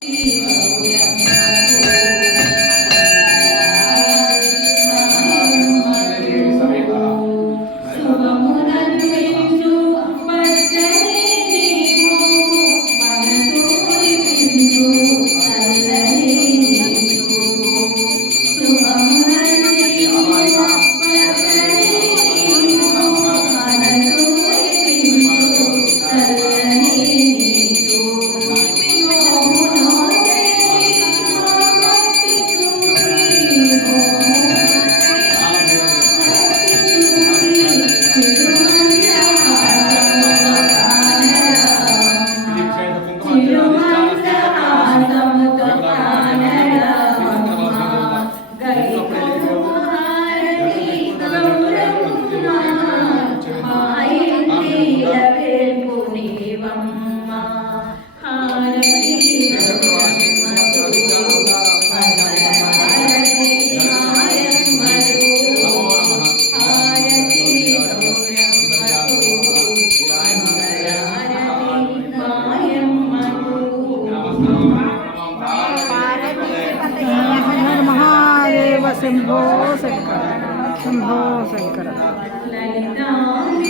Thank you. Her Mahadev Shambho Shankar Shambho Shankar.